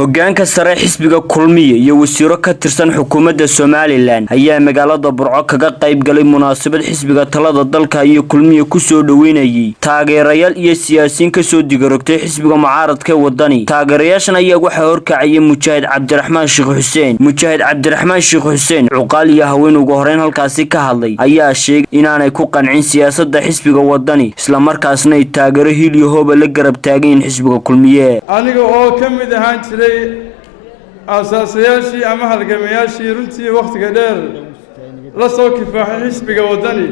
hoggaanka sare xisbiga kulmiye iyo wasiiro ka tirsan xukuumadda Somaliland ayaa magaalada Burco kaga qayb galay munaasabad xisbiga talada dalka iyo kulmiye ku soo dhaweynayay taageerayaal iyo siyaasiyiin ka soo digarogtay xisbiga mucaaradka wadani. Taageerayaashan ayaa waxa horkacay Mujaahid Cabdiraxmaan Sheekh Xuseen cuqaal iyo haween ugu horeen halkaasi ka hadlay ayaa sheegay inaanay ku qancin siyaasadda xisbiga wadani isla markaasna ay taageero hiliyo hooba la garab taageen xisbiga kulmiye. aniga oo kamid ahaan jiray asaasayaashii ama halgamayaashii runtii waqtiga dheer la soo kifaaxay xisbiga wadani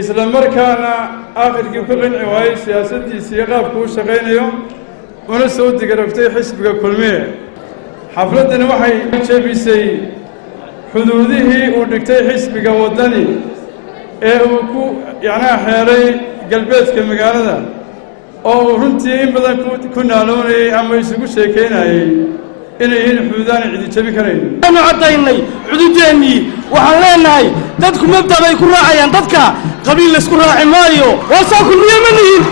isla markaana aakhirkii ku qanci waayay siyaasaddiisa iyo qaabka uu shaqaynayo una soo digarogtay xisbiga kulmiye. xafladani waxay jebisay xuduudihii uu dhigtay xisbiga wadani ee uu ku xeelay galbeedka magaalada oo uu runtii in badan ku naaloonayay ama isugu sheekeynayay inay yihiin xuduudaan cidi jebi karayn. waxaanu caddaynay xuduudeennii waxaan leenahay dadku mabda bay ku raacayaan, dadka qabiil laysku raaci maayo. waa soo kulmiye ma nihin,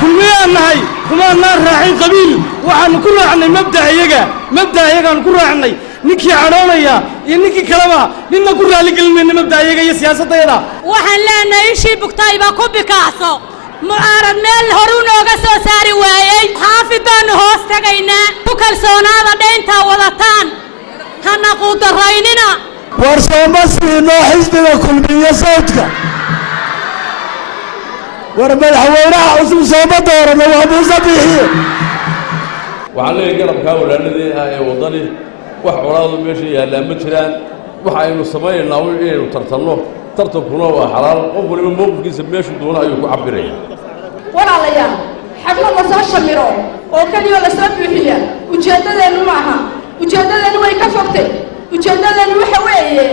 kulmiyaan nahay kumaanaan raacin qabiil. waxaanu ku raacnay mabda iyagaan ku raacnay. ninkii cadhoonaya iyo ninkii kaleba ninna ku raaligelinayna mabda iyaga iyo siyaasaddeeda. waxaan leenahay ishii bugtay baa ku bikaacso mucaarad meel horu nooga soo saari waayey. xaafid baanu hoos tagaynaa, ku kalsoonaada dhayntaa wadataan hana quudaraynina. war sooma siinoo xisbiga kulmiye sawdka, war madaxweynaha cusub sooma doorano waa muuse bixiye. waxaan leeyahay garabkaa walaaladii ah ee wadani wax colaadu meesha yaallaa ma jiraan. waxa aynu samaynaynaa inaynu tartanno, tartankuna waa xalaal. qof waliba mowqifkiisa meeshuu doona ayuu ku cabiraya. walaalayaal xaflad la soo shamiro oo keliya la soo buuxiya ujeeddadeennu maaha. ujeeddadeennu way ka fogtay. ujeeddadeennu waxa weeye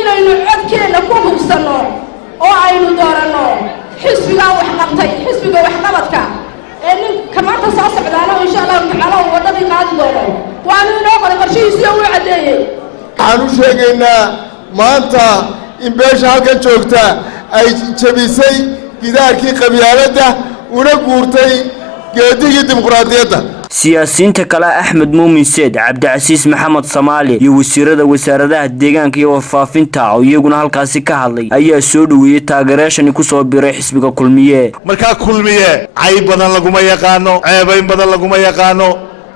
inaynu codkeenna ku hubsanno oo aynu dooranno xisbigaa waxqabtay, xisbiga waxqabadka ee ninka maanta soo socdaana insha allahu tacaala uu waddadii qaadi doono. waanu inoo qoray qorshihiisii uu caddeeyey. waxaan u sheegaynaa maanta in beesha halkan joogta ay jebisay gidaarkii qabyaaladda una guurtay geedigii dimuqraadiyadda. siyaasiyiinta kale Axmed Muumin Seed, Cabdicasiis Maxamed Soomaali iyo wasiirada wasaaradaha deegaanka iyo warfaafinta oo iyaguna halkaasi ka hadlay ayaa soo dhaweeyay taageerayaashan ku soo biiray xisbiga kulmiye. marka kulmiye cayb badan laguma yaqaano, ceebayn badan laguma yaqaano,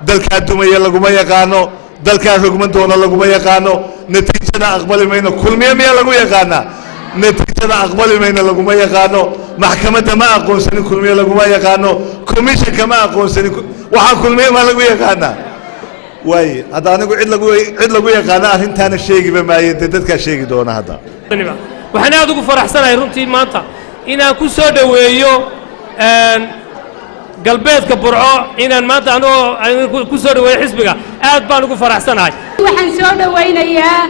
dalka dumaya laguma yaqaano, dalka rogmantoona laguma yaqaano. natiijada aqbali mayno. kulmiye miya lagu yaqaana? natiijada aqbali mayno laguma yaqaano. maxkamadda ma aqoonsanin kulmiye laguma yaqaano. komishanka ma aqoonsanin. waxaa kulmiye ma lagu yaqaana? waay hadda anigu cid lagu yaqaana arrintaana sheegiba maayo, dee dadkaa sheegi doona. hadda waxaan aad ugu faraxsanahay runtii maanta inaan ku soo dhaweeyo galbeedka Burco, inaan maanta anoo ku soo dhaweeyo xisbiga. aad baan ugu faraxsanahay. waxaan soo dhaweynayaa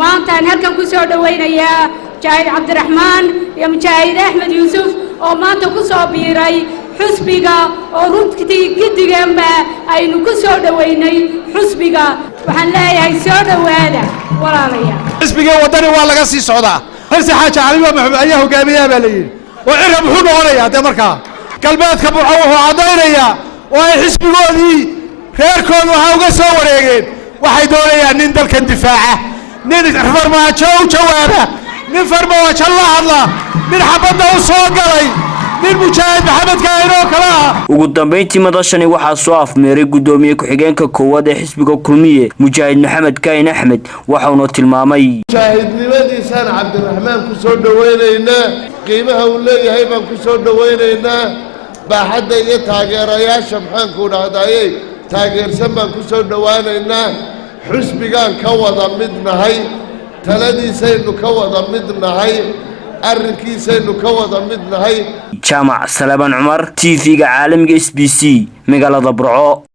maanta aan halkan ku soo dhaweynayaa Mujaahid Cabdiraxmaan iyo Mujaahid Axmed Yuusuf oo maanta ku soo biiray xisbiga oo runtii gidiganba aynu ku soo dhaweynay xisbiga. waxaan leeyahay soo dhawaada walaalayaal. xisbiga wadani waa laga sii socdaa. xirsi xaaji cali maxamed ayaa hogaamiyaha baa la yidhi. oo cirab wuxuu noqonayaa dee markaa galbeedka Burco wuxuu caddaynayaa oo ay xisbigoodii reerkoodu waxaa uga soo wareegeen. waxay doonayaan nin dalkan difaaca, nin farmaajo u jawaaba, nin farmaajo la hadla, nin xabadda u soo galay, nin Mujaahid Maxamed Kaahir oo kale ah. ugu dambeyntii madashani waxaa soo afmeeray gudoomiye ku-xigeenka koowaad ee xisbiga kulmiye Mujaahid Maxamed Kaahir Axmed waxaanu tilmaamay mujaahidnimadiisaan Cabdiraxmaan ku soo dhaweynaynaa, qiimaha uu leeyahay baan ku soo dhaweynaynaa, baaxadda iyo taageerayaasha maxaanku dhahdaayey taageersan baan ku soo dhawaanaynaa. xisbigaan ka wada mid nahay, taladiisaynu ka wada mid nahay, arrinkiisaynu ka wada mid nahay. Jaamac Salaaban Cumar, TV-ga caalamiga SBC magaalada Burco.